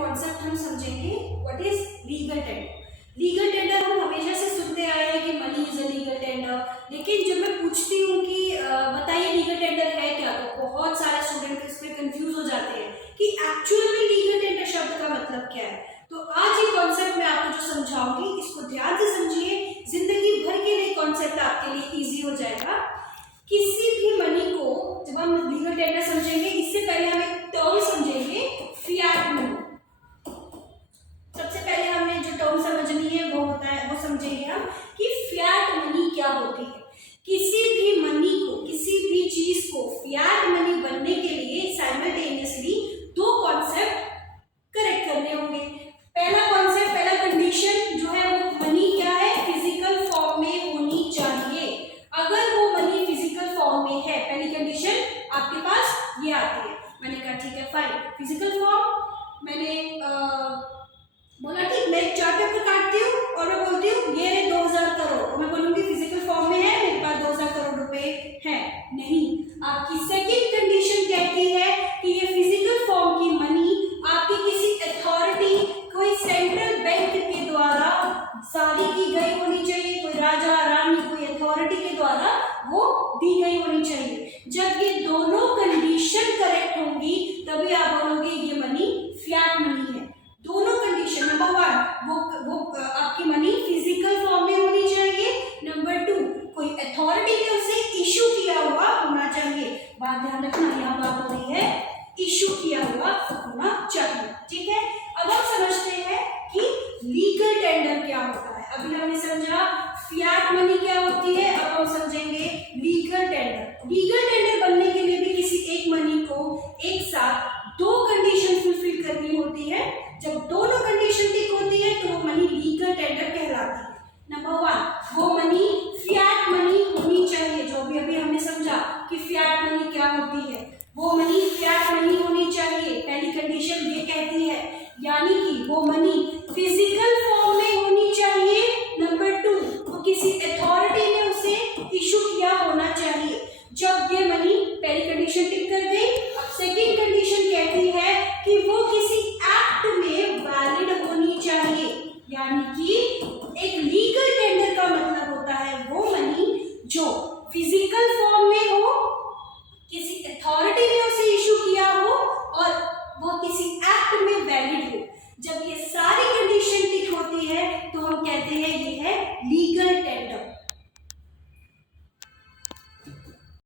Concept हम समझेंगे what is legal tender. Legal tender हम हमेशा से सुनते आए हैं कि money is a legal tender, लेकिन जब मैं पूछती हूँ कि बताइए लीगल टेंडर है क्या, तो बहुत सारे स्टूडेंट इस पर कंफ्यूज हो जाते हैं कि एक्चुअल में लीगल टेंडर शब्द का मतलब क्या है। तो आज ये कॉन्सेप्ट मैं आपको जो समझाऊंगी इसको ध्यान से समझिए, जिंदगी भर के लिए कॉन्सेप्ट आपके लिए इजी हो जाएगा। किसी भी मनी को जब हम लीगल टेंडर समझेंगे, इससे पहले हम एक टर्म समझेंगे, फिएट मनी। सबसे पहले हमें जो टर्म समझनी है वो होता है, वो समझेंगे हम कि फिएट मनी क्या होती है। किसी भी मनी को, किसी भी चीज को फिएट मनी बनने के लिए साइमल्टेनियसली दो कॉन्सेप्ट करेक्ट करने होंगे। पहला कॉन्सेप्ट, पहला कंडीशन जो है वो मनी क्या है, फिजिकल फॉर्म में होनी चाहिए। अगर वो मनी फिजिकल फॉर्म में है, पहली कंडीशन आपके पास ये आती है। मैंने कहा ठीक है फाइन, फिजिकल फॉर्म मैंने बोला ठीक, मैं एक चार्ट पेपर काटती हूँ और मैं बोलती हूँ ये है 2000 करोड़, और मैं बोलूंगी फिजिकल फॉर्म में है, मेरे पास 2000 करोड़ रुपए है। नहीं, आपकी सेकंड कंडीशन कहती है कि ये फिजिकल फॉर्म की मनी आपकी किसी अथॉरिटी, कोई सेंट्रल बैंक के द्वारा जारी की गई होनी चाहिए, कोई राजा रानी, कोई अथॉरिटी के द्वारा वो दी गई होनी चाहिए। जब ये दोनों कंडीशन करेक्ट होंगी तभी आप बोलोगे ये मनी फिएट मनी है। दोनों कंडीशन, नंबर वन वो आपकी मनी फिजिकल फॉर्म में होनी चाहिए, नंबर टू कोई अथॉरिटी ने उसे इशू किया हुआ होना चाहिए। बात ध्यान रखना, यहाँ बात हो रही है इशू किया हुआ होना चाहिए, ठीक है। अब हम समझते हैं कि लीगल टेंडर क्या होता है। अभी हमने समझा फिएट मनी क्या होती है, अब हम समझेंगे लीगल टेंडर। लीगल टेंडर बनने के लिए भी किसी एक मनी को एक साथ दो कंडीशन फुलफिल करनी होती है। जब दोनों कंडीशन ठीक होती है तो वो मनी लीगल टेंडर कहलाती है। नंबर वन, वो मनी फिएट मनी होनी चाहिए, जो भी अभी हमने समझा कि फिएट मनी क्या होती है। वो मनी फिएट मनी होनी चाहिए, पहली कंडीशन ये कहती है, यानी कि वो मनी फिजिकल फॉर्म में होनी चाहिए। नंबर टू, वो किसी अथॉरिटी ने उसे इशू किया होना चाहिए। जब ये मनी, पहली कंडीशन टिक कर गई, अब सेकेंड कंडीशन कहती है